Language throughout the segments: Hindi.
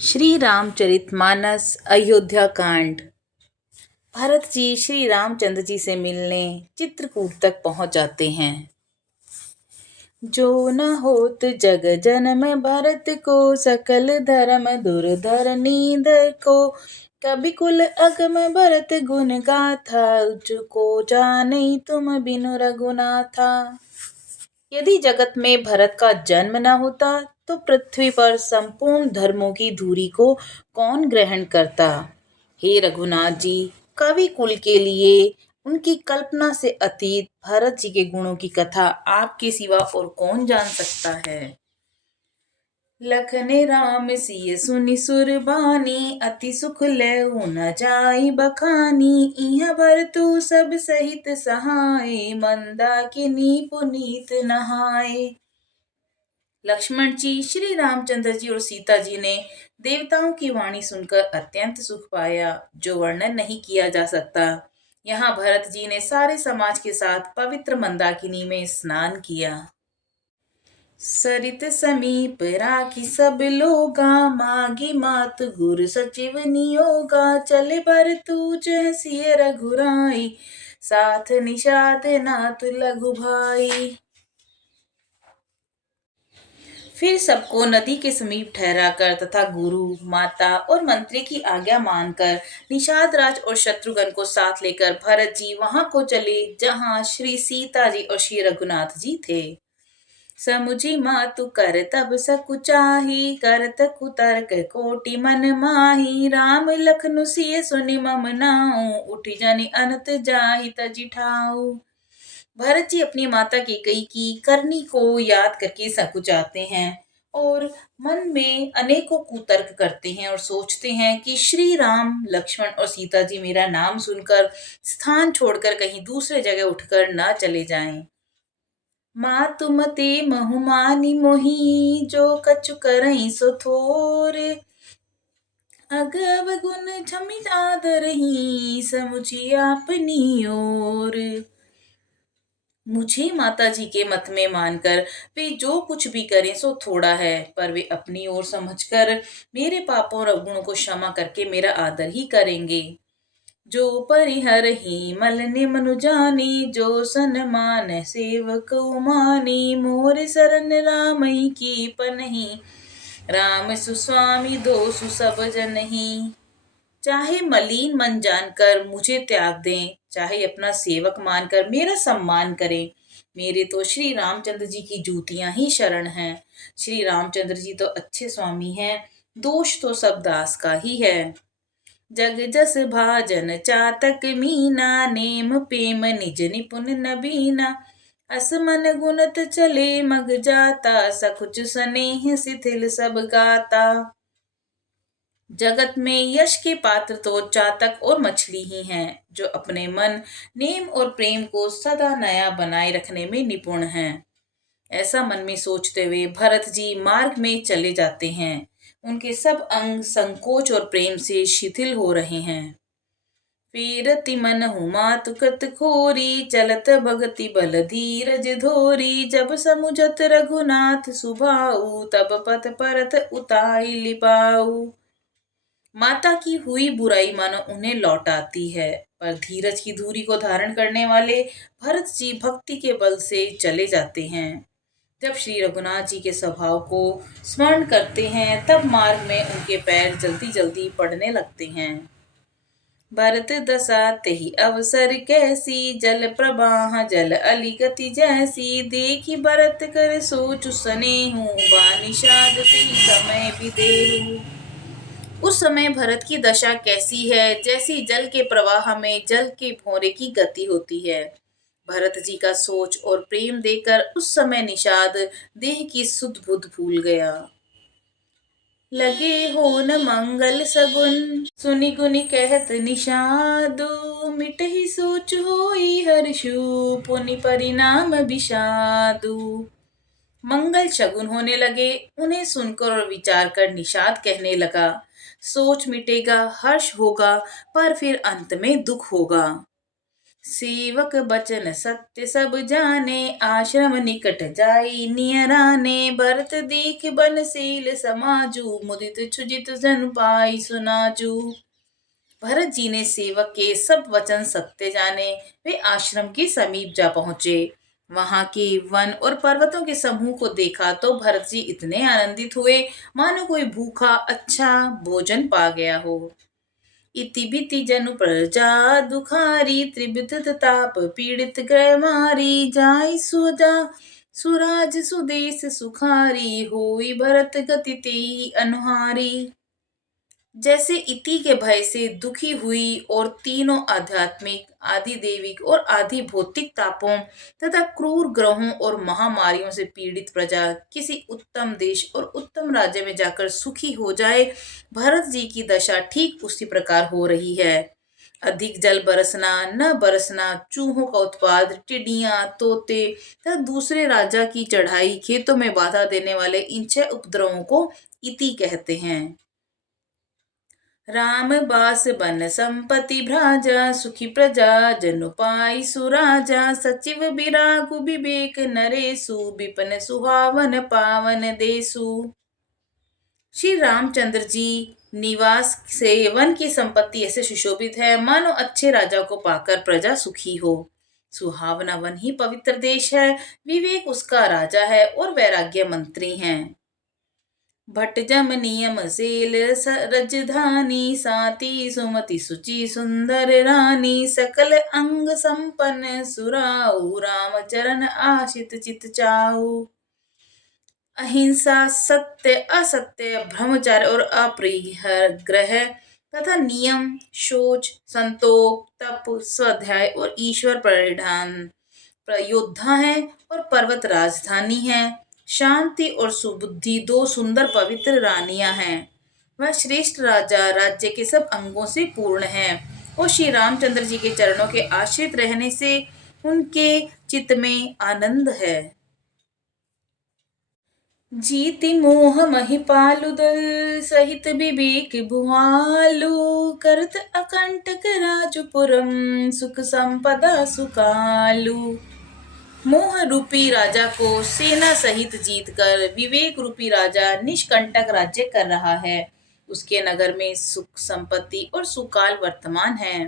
श्री रामचरितमानस अयोध्या कांड। भरत जी श्री रामचंद्र जी से मिलने चित्रकूट तक पहुंच जाते हैं। जो न होत जग जन्म भरत को, सकल धर्म दुर्धर नींद को। कवि कुल अगम भरत गुण गाथा, को जाने तुम बिनु रघुनाथा। यदि जगत में भरत का जन्म न होता तो पृथ्वी पर संपूर्ण धर्मों की धूरी को कौन ग्रहण करता। हे रघुनाथ जी, कवि कुल के लिए उनकी कल्पना से अतीत भरत जी के गुणों की कथा आपके सिवा और कौन जान सकता है। लखन राम सिय सुनि सुरबानी, अति सुख लेऊ न जाई बखानी। इह भरतु सब सहित सहाय, मंदाकिनी पुनीत नहाए। लक्ष्मण जी, श्री रामचंद्र जी और सीता जी ने देवताओं की वाणी सुनकर अत्यंत सुख पाया, जो वर्णन नहीं किया जा सकता। यहाँ भरत जी ने सारे समाज के साथ पवित्र मंदाकिनी में स्नान किया। सरित समीप राखी सब लोगा, मागी मात गुर सचिव नियोगा। चले भरतु जह सिय रघुराई, साथ निषाद नाथ लघु भाई। फिर सबको नदी के समीप ठहराकर तथा गुरु, माता और मंत्री की आज्ञा मानकर निषाद राज और शत्रुघ्न को साथ लेकर भरत जी वहां को चले जहां श्री सीता जी और श्री रघुनाथ जी थे। समुझी मातु कर तब सकुचाही, करत कुतर्क कोटि मन माही। राम लखनु सिय सुनि मम नाऊ, उठि जनि अनत जाहि तजि ठाऊ। भरत जी अपनी माता कैकेयी की करनी को याद करके सकुचाते हैं और मन में अनेकों कुतर्क करते हैं और सोचते हैं कि श्री राम, लक्ष्मण और सीता जी मेरा नाम सुनकर स्थान छोड़कर कहीं दूसरे जगह उठकर ना चले जाएं। मातु मते महु मानि मोहि, जो कछु करई सो थोर। अग अवगुण झमि आदरहि, समुझी आपनी ओर। मुझे माता जी के मत में मानकर वे जो कुछ भी करें सो थोड़ा है, पर वे अपनी ओर समझकर मेरे पापों और अवगुणों को क्षमा करके मेरा आदर ही करेंगे। जो परिहर ही मल निमनु जानी, जो सन्मान सेवक मानी। मोर सरन रामई की पनही, राम सुस्वामी दोषु सब जनही। चाहे मलिन मन जानकर मुझे त्याग दें, चाहे अपना सेवक मानकर मेरा सम्मान करें, मेरे तो श्री रामचंद्र जी की जूतियां ही शरण हैं। श्री रामचंद्र जी तो अच्छे स्वामी हैं, दोष तो सब दास का ही है। जग जस भाजन चातक मीना, नेम प्रेम निज निपुण नबीना। असमन गुणत चले मग जाता, सकुच स्नेह शिथिल सब गाता। जगत में यश के पात्र तो चातक और मछली ही हैं, जो अपने मन, नेम और प्रेम को सदा नया बनाए रखने में निपुण हैं। ऐसा मन में सोचते हुए भरत जी मार्ग में चले जाते हैं। उनके सब अंग संकोच और प्रेम से शिथिल हो रहे हैं। पीरति मन हुमात कृत खोरी, चलत भगति बल धीरज धोरी। जब समुझत रघुनाथ सुभाऊ, तब पथ परत उताई लिपाऊ। माता की हुई बुराई मानो उन्हें लौटाती है, पर धीरज की धूरी को धारण करने वाले भरत जी भक्ति के बल से चले जाते हैं। जब श्री रघुनाथ जी के स्वभाव को स्मरण करते हैं, तब मार्ग में उनके पैर जल्दी जल्दी पड़ने लगते हैं। भरत दशा तेहि अवसर कैसी, जल प्रवाह जल अली गति जैसी। देखी भरत कर सोचु सनेहु, बानिषाद तेहि समय विदेहु। उस समय भरत की दशा कैसी है, जैसी जल के प्रवाह में जल के भौरे की गति होती है। भरत जी का सोच और प्रेम देकर उस समय निषाद देह की सुध बुध भूल गया। लगे होन मंगल सगुन, सुनि गुनि कहत निषादु। मिटहि सोच होई हर्षु, पुनि परिणाम विषादु। मंगल शगुन होने लगे, उन्हें सुनकर और विचार कर निषाद कहने लगा, सोच मिटेगा, हर्ष होगा, पर फिर अंत में दुख होगा। सेवक बचन सत्य सब जाने, आश्रम निकट जाई नियराने। भरत दीख बनशील समाजू, मुदित छुजित जन पाई सुनाजू। भरत जी ने सेवक के सब वचन सत्य जाने, वे आश्रम के समीप जा पहुंचे। वहां के वन और पर्वतों के समूह को देखा तो भरत जी इतने आनंदित हुए मानो कोई भूखा अच्छा भोजन पा गया हो। इति बिति जनु प्रजा दुखारी, त्रिविध ताप पीड़ित ग्रह मारी। जाय सुजा सुराज सुदेश सुखारी, होई भरत गति तेहि अनुहारी। जैसे इति के भय से दुखी हुई और तीनों आध्यात्मिक, आदि देविक और आदि भौतिक तापों तथा क्रूर ग्रहों और महामारियों से पीड़ित प्रजा किसी उत्तम देश और उत्तम राज्य में जाकर सुखी हो जाए, भरत जी की दशा ठीक उसी प्रकार हो रही है। अधिक जल बरसना न बरसना, चूहों का उत्पाद, टिड्डियां, तोते तथा दूसरे राजा की चढ़ाई, खेतों में बाधा देने वाले इन 6 उपद्रवों को इति कहते हैं। राम बास बन संपत्ति भ्राजा, सुखी प्रजा जनु पाई सुराजा। सचिव बिरागु विवेक नरेसु, विपिन सुहावन पावन देसु। श्री रामचंद्र जी निवास से वन की संपत्ति ऐसे सुशोभित है मानो अच्छे राजा को पाकर प्रजा सुखी हो। सुहावना वन ही पवित्र देश है, विवेक उसका राजा है और वैराग्य मंत्री हैं। भट्ट जम नियम सेल रजधानी, साती सुमति सुचि सुंदर रानी। सकल अंग संपन्न सुराऊ, राम चरण आशित चित चाऊ। अहिंसा, सत्य, असत्य, ब्रह्मचर्य और अपरिग्रह तथा नियम, शौच, संतोष, तप, स्वाध्याय और ईश्वर परिधान योद्धा है और पर्वत राजधानी है। शांति और सुबुद्धि 2 सुंदर पवित्र रानियां हैं। वह श्रेष्ठ राजा राज्य के सब अंगों से पूर्ण है और श्री रामचंद्र जी के चरणों के आश्रित रहने से उनके चित्त में आनंद है। जीति मोह महिपालु दल, सहित विवेक भुआलु। करत अकंटक राजपुरम, सुख संपदा सुकालु। मोह रूपी राजा को सेना सहित जीतकर विवेक रूपी राजा निष्कंटक राज्य कर रहा है। उसके नगर में सुख संपत्ति और सुकाल वर्तमान है।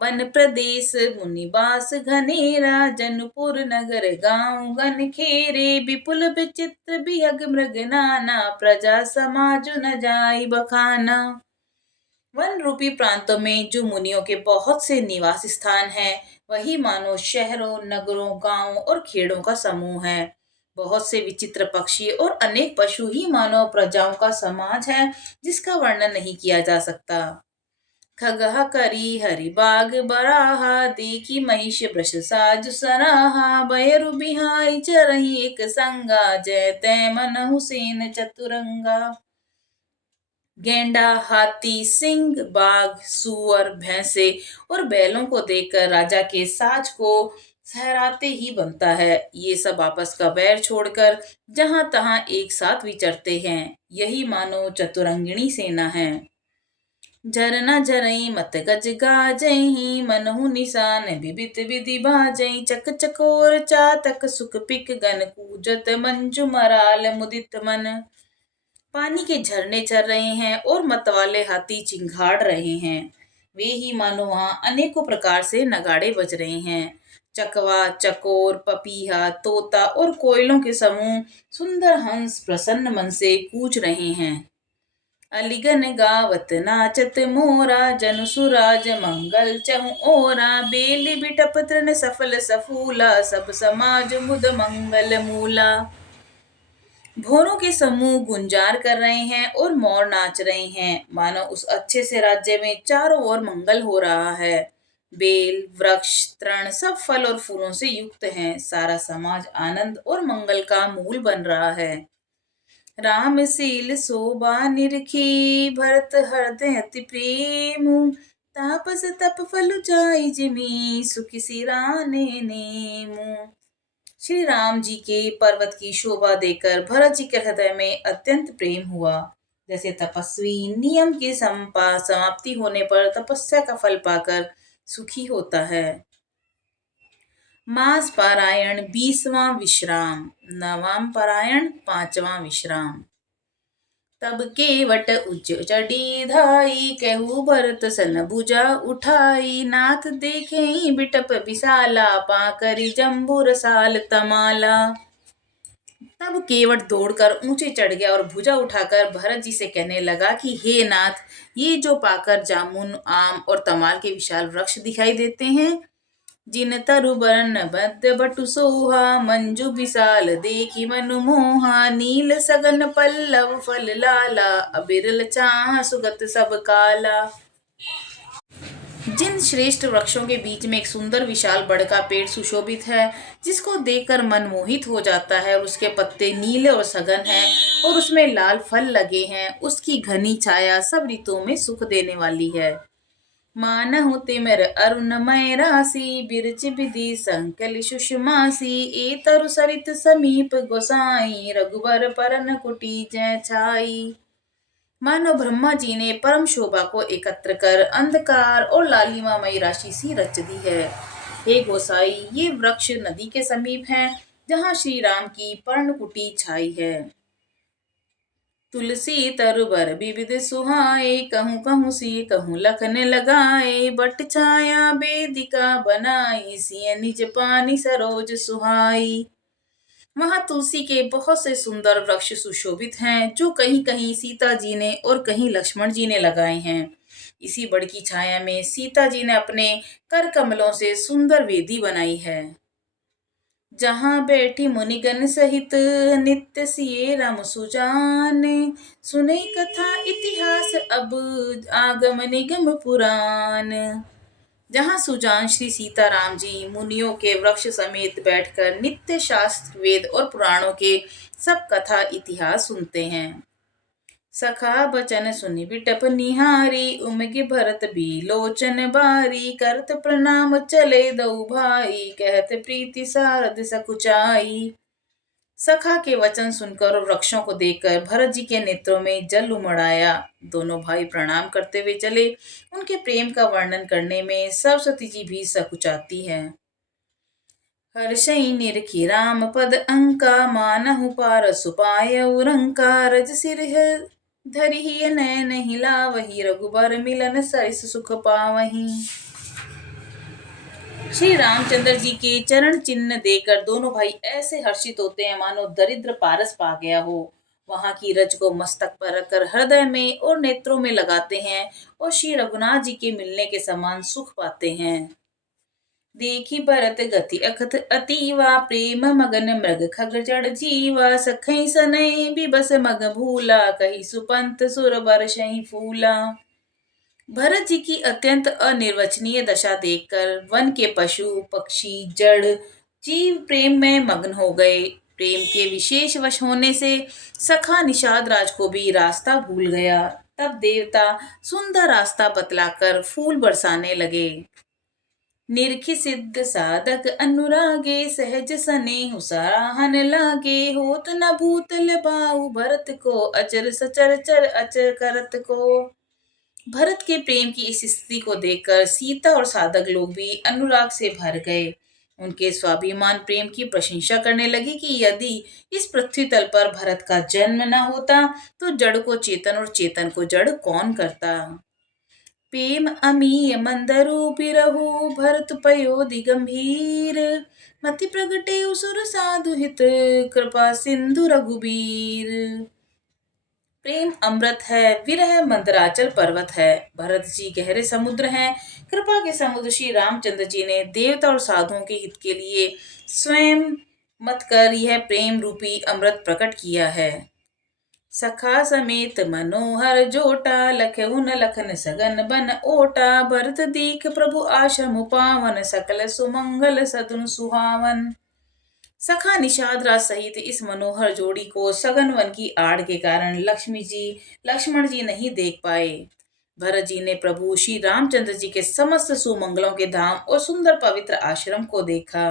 वन प्रदेश मुनिवास घनेरा, जनपुर नगर गांव गन खेरे। विपुल विचित्र बिहग मृग नाना, प्रजा समाज न जाई बखाना। वन रूपी प्रांतों में जो मुनियों के बहुत से निवास स्थान हैं, वही मानो शहरों, नगरों, गांवों और खेड़ों का समूह है। बहुत से विचित्र पक्षी और अनेक पशु ही मानव प्रजाओं का समाज है, जिसका वर्णन नहीं किया जा सकता। खगहा करी हरि बाग बराहा, देखी महिष वृष साज सराहा। बयरु बिहाई चरही एक संगा, जय तय मन हुसैन चतुरंगा। गेंडा, हाथी, सिंह, बाघ, सूअर, भैंसे और बैलों को देखकर राजा के साज को सहराते ही बनता है। ये सब आपस का वैर छोड़कर जहां तहां एक साथ विचरते हैं। यही मानो चतुरंगिणी सेना है। झरना झरई मत गज गाजही, मनहु निशान विबित विधि बाजई। चक चकोर चातक सुख पिक गन, कूजत मंजू मराल मुदित मन। पानी के झरने चल रहे हैं और मतवाले हाथी चिंघाड़ रहे हैं। वे ही मानो वहां अनेकों प्रकार से नगाड़े बज रहे हैं। चकवा, चकोर, पपीहा, तोता और कोयलों के समूह सुंदर हंस प्रसन्न मन से कूच रहे हैं। अलिगन गावत नाचत मोरा, जन सुराज मंगल चहु ओरा। बेली बिटप तृण सफल सफूला, सब समाज मुद मंगल मूला। भोरों के समूह गुंजार कर रहे हैं और मोर नाच रहे हैं, मानो उस अच्छे से राज्य में चारों ओर मंगल हो रहा है। बेल, वृक्ष, तृण सब फल और फूलों से युक्त हैं। सारा समाज आनंद और मंगल का मूल बन रहा है। रामशील शोभा निरखी, भरत हृदय अति प्रेम। तापस तप फल जाई जिमि, सुखी सिराने नेमु। श्री राम जी के पर्वत की शोभा देखकर भरत जी के हृदय में अत्यंत प्रेम हुआ। जैसे तपस्वी नियम की समाप्ति होने पर तपस्या का फल पाकर सुखी होता है। मास पारायण 20वां विश्राम, नवाम पारायण 5वां विश्राम। तब केवट उच्च चढ़ी धाई, कहू भरत सन भुजा उठाई, नाथ देखे बिटप विशाला, पाकर जम्बू रसाल तमाला। तब केवट दौड़कर ऊंचे चढ़ गया और भुजा उठाकर भरत जी से कहने लगा कि हे नाथ, ये जो पाकर जामुन, आम और तमाल के विशाल वृक्ष दिखाई देते हैं, जिन तरु बरन बद्ध बटु सोहा, मंजू विशाल देखी मनु मोहा, नील सगन पल्लव फल लाला, अबिरल चाह सुगत सब काला। जिन श्रेष्ठ वृक्षों के बीच में एक सुंदर विशाल बड़ का पेड़ सुशोभित है, जिसको देखकर मन मोहित हो जाता है, और उसके पत्ते नीले और सघन हैं और उसमें लाल फल लगे हैं, उसकी घनी छाया सब ऋतुओं में सुख देने वाली है। मानहु तिमिर अरुणमय राशि, बिरच बिधि संकल सुषमासी, ए तरु सरित समीप गोसाई, रघुबर परन कुटी जय छाई। मानो ब्रह्मा जी ने परम शोभा को एकत्र कर अंधकार और लालिमामयी राशि सी रच दी है। हे गोसाई, ये वृक्ष नदी के समीप हैं, जहाँ श्री राम की पर्णकुटी छाई है। तुलसी तरुबर विविध सुहाए, कहूँ कहूँ सी कहूँ लखन लगाए, बट छाया बेदिका बनाई, सिय निज पानी सरोज सुहाई। वहां तुलसी के बहुत से सुंदर वृक्ष सुशोभित हैं, जो कहीं कहीं सीता जी ने और कहीं लक्ष्मण जी ने लगाए हैं। इसी बड़ की छाया में सीता जी ने अपने कर कमलों से सुंदर वेदी बनाई है। जहाँ बैठी मुनिगण सहित, नित्य सिए राम सुजान, सुने कथा इतिहास अब, आगम निगम पुराण। जहाँ सुजान श्री सीताराम जी मुनियों के वृक्ष समेत बैठकर नित्य शास्त्र, वेद और पुराणों के सब कथा इतिहास सुनते हैं। सखा बचन सुनि बिटप निहारी, उमगे भरत भी लोचन बारी, करत प्रणाम चले दऊ भाई, कहत प्रीति सारद सकुचाई। सखा के वचन सुनकर और वृक्षों को देखकर भरत जी के नेत्रों में जल उमड़ आया। दोनों भाई प्रणाम करते हुए चले। उनके प्रेम का वर्णन करने में सरस्वती जी भी सकुचाती है। हर्षई निरखी राम पद अंका, मानहु पार सुपाय उरंका, रज सिर धरि नयन हिलावही, रघुबर मिलन सरिस सुख पावही। श्री रामचंद्र जी के चरण चिन्ह देकर दोनों भाई ऐसे हर्षित होते हैं मानो दरिद्र पारस पा गया हो। वहां की रज को मस्तक पर रखकर हृदय में और नेत्रों में लगाते हैं और श्री रघुनाथ जी के मिलने के समान सुख पाते हैं। देखी भरत गति अखत अतीवा, प्रेम मगन मृग खग जड़ जीवा, सखई सनई बिबस मग भूला, कही सुपंत सुर बरसई फूला। भरत जी की अत्यंत अनिर्वचनीय दशा देखकर वन के पशु, पक्षी, जड़ जीव प्रेम में मग्न हो गए। प्रेम के विशेष वश होने से सखा निषाद राज को भी रास्ता भूल गया। तब देवता सुंदर रास्ता बतलाकर फूल बरसाने लगे। निरखि सिद्ध साधक अनुरागे, सहज सनेहु सराहन लागे, होत न भूतल बाऊ भरत को, अचर सचर चर अचर करत को। भरत के प्रेम की इस स्थिति को देखकर सीता और साधक लोग भी अनुराग से भर गए। उनके स्वाभिमान प्रेम की प्रशंसा करने लगे कि यदि इस पृथ्वी तल पर भरत का जन्म न होता तो जड़ को चेतन और चेतन को जड़ कौन करता। प्रेम अमीय मंदरु बिरहु, भरत पयोधि गंभीर, मति प्रगटे उसुर साधु हित, कृपा सिंधु रघुबीर। प्रेम अमृत है, विरह मंदराचल पर्वत है, भरत जी गहरे समुद्र हैं। कृपा के समुद्र श्री रामचंद्र जी ने देवता और साधुओं के हित के लिए स्वयं मत कर यह प्रेम रूपी अमृत प्रकट किया है। सखा समेत मनोहर जोटा, लखऊ न लखन सगन बन ओटा, भरत दीख प्रभु आश्रम पावन, सकल सुमंगल सदन सुहावन। सखा निषाद राज सहित इस मनोहर जोड़ी को सघन वन की आड़ के कारण लक्ष्मण जी नहीं देख पाए। भरत जी ने प्रभु श्री रामचंद्र जी के समस्त सुमंगलों के धाम और सुंदर पवित्र आश्रम को देखा।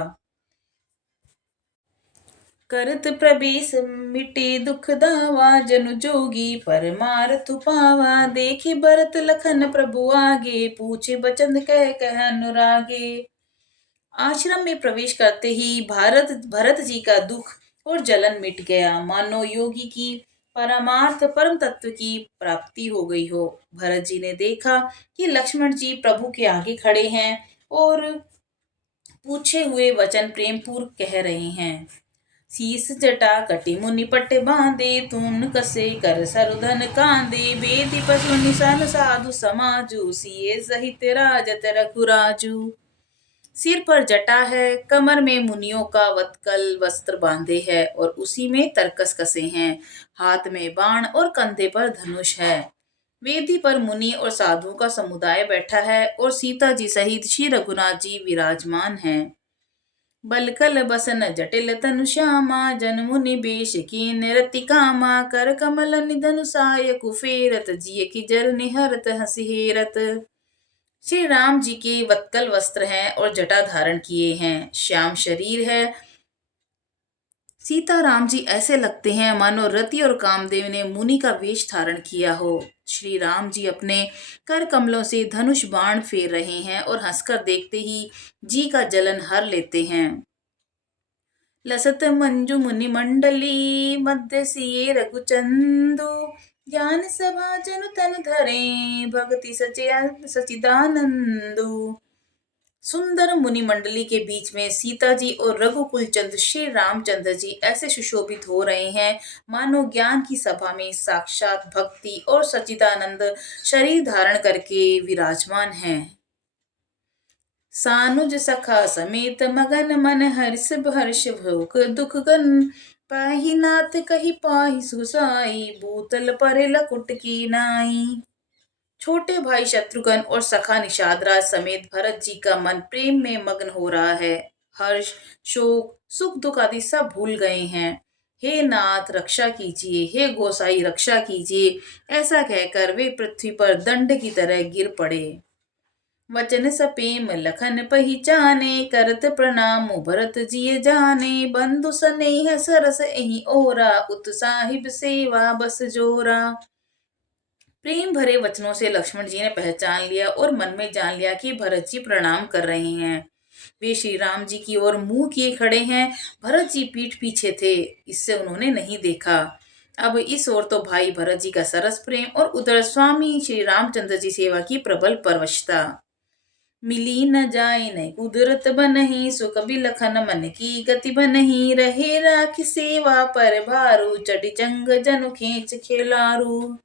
करत प्रवेश मिटे दुख दावा, जनु जोगी परमारथ पावा, देखे भरत लखन प्रभु आगे, पूछे बचन कह अनुरागे। आश्रम में प्रवेश करते ही भरत जी का दुख और जलन मिट गया, मानो योगी की परमार्थ परम तत्व की प्राप्ति हो गई हो। भरत जी ने देखा कि लक्ष्मण जी प्रभु के आगे खड़े हैं और पूछे हुए वचन प्रेम पूर्व कह रहे हैं। शीस जटा कटि मुनि पट्टे बांधे, तून कसे कर सरुधन कांदे, बेदी पशु निशान साधु समाजू, सिए सहित राजत रघुराजू। सिर पर जटा है, कमर में मुनियों का वत्कल वस्त्र बांधे है और उसी में तरकस कसे हैं। हाथ में बाण और कंधे पर धनुष है। वेदी पर मुनि और साधुओं का समुदाय बैठा है और सीता जी सहित श्री रघुनाथ जी विराजमान हैं। बलकल बसन जटिल तनु श्यामा, जन मुनि बेश कीन रति कामा, कर कमल निधनु साय कुफेरत, जिय की जर निहरत हंसी हेरत। श्री राम जी के वत्कल वस्त्र हैं और जटा धारण किए हैं, श्याम शरीर है। सीता राम जी ऐसे लगते हैं मानो रति और कामदेव ने मुनि का वेश धारण किया हो। श्री राम जी अपने कर कमलों से धनुष बाण फेर रहे हैं और हंसकर देखते ही जी का जलन हर लेते हैं। लसत मंजु मुनि मंडली, मध्य सिए रघुचंदु, ज्ञान सभा जनु तन धरे, भक्ति सचिदानंदु। सुंदर मुनि मंडली के बीच में सीता जी और रघुकुल चंद्र श्री रामचंद्र जी ऐसे सुशोभित हो रहे हैं मानो ज्ञान की सभा में साक्षात भक्ति और सच्चिदानंद शरीर धारण करके विराजमान हैं। सानुज सखा समेत मगन मन हर्ष हर्ष भोग दुख गन, पाहि नाथ कही पाहि सुसाई, भूतल परे लकुट की नाई। छोटे भाई शत्रुघ्न और सखा निषादराज समेत भरत जी का मन प्रेम में मग्न हो रहा है। हर्ष, शोक, सुख दुख आदि सब भूल गए हैं। हे नाथ रक्षा कीजिए, हे गोसाई रक्षा कीजिए, ऐसा कहकर वे पृथ्वी पर दंड की तरह गिर पड़े। वचन सपेम लखन पहिचाने, करत प्रणाम भरत जिय जाने, बंधु सनेह सरस एहि ओरा, उत साहिब सेवा बस जोरा। प्रेम भरे वचनों से लक्ष्मण जी ने पहचान लिया और मन में जान लिया कि भरत जी प्रणाम कर रहे हैं। वे श्री राम जी की ओर मुंह किए खड़े हैं। भरत जी पीठ पीछे थे, इससे उन्होंने नहीं देखा। अब इस ओर तो भाई भरत जी का सरस प्रेम और उधर स्वामी श्री रामचंद्र जी सेवा की प्रबल परवशता। मिली न जाए न कुदरत बनही, सो कभी लखन मन की गति बनही, रहे राख सेवा पर भारू, चढ़ी जंग जनु खींच खेलारू।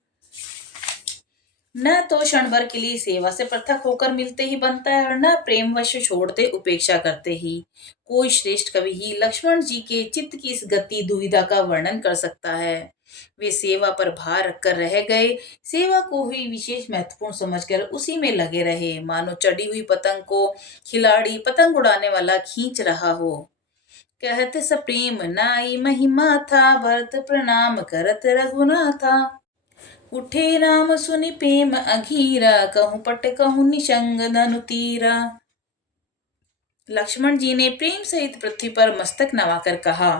न तो क्षण भर के लिए सेवा से पृथक होकर मिलते ही बनता है और न प्रेमवश छोड़ते उपेक्षा करते ही। कोई श्रेष्ठ कवि ही लक्ष्मण जी के चित्त की इस गति दुविधा का वर्णन कर सकता है। वे सेवा पर भार रखकर रह गए, सेवा को ही विशेष महत्वपूर्ण समझकर उसी में लगे रहे, मानो चढ़ी हुई पतंग को खिलाड़ी पतंग उड़ाने वाला खींच रहा हो। कहते सप्रेम नाई महिमा था, भरत प्रणाम करत रघुनाथा, उठे राम सुनि प्रेम अघीरा, कहूँ पट कहूँ निशंग धनु तीरा। लक्ष्मण जी ने प्रेम सहित पृथ्वी पर मस्तक नवाकर कहा,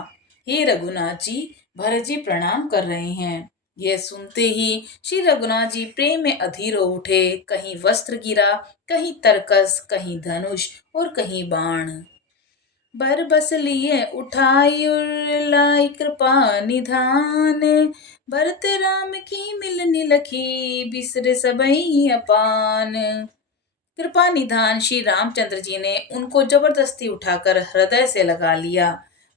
हे रघुनाथ जी, भरत जी प्रणाम कर रहे हैं। यह सुनते ही श्री रघुनाथ जी प्रेम में अधीर हो उठे। कहीं वस्त्र गिरा, कहीं तरकस, कहीं धनुष और कहीं बाण। बर बस लिए उठाई लाई कृपा निधान, भरत राम की मिलनी लखी, बिसरे सबई अपान। कृपा निधान श्री रामचंद्र जी ने उनको जबरदस्ती उठाकर हृदय से लगा लिया।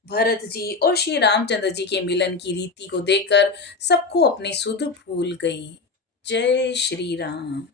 भरत जी और श्री रामचंद्र जी के मिलन की रीति को देखकर सबको अपनी सुध भूल गई। जय श्री राम।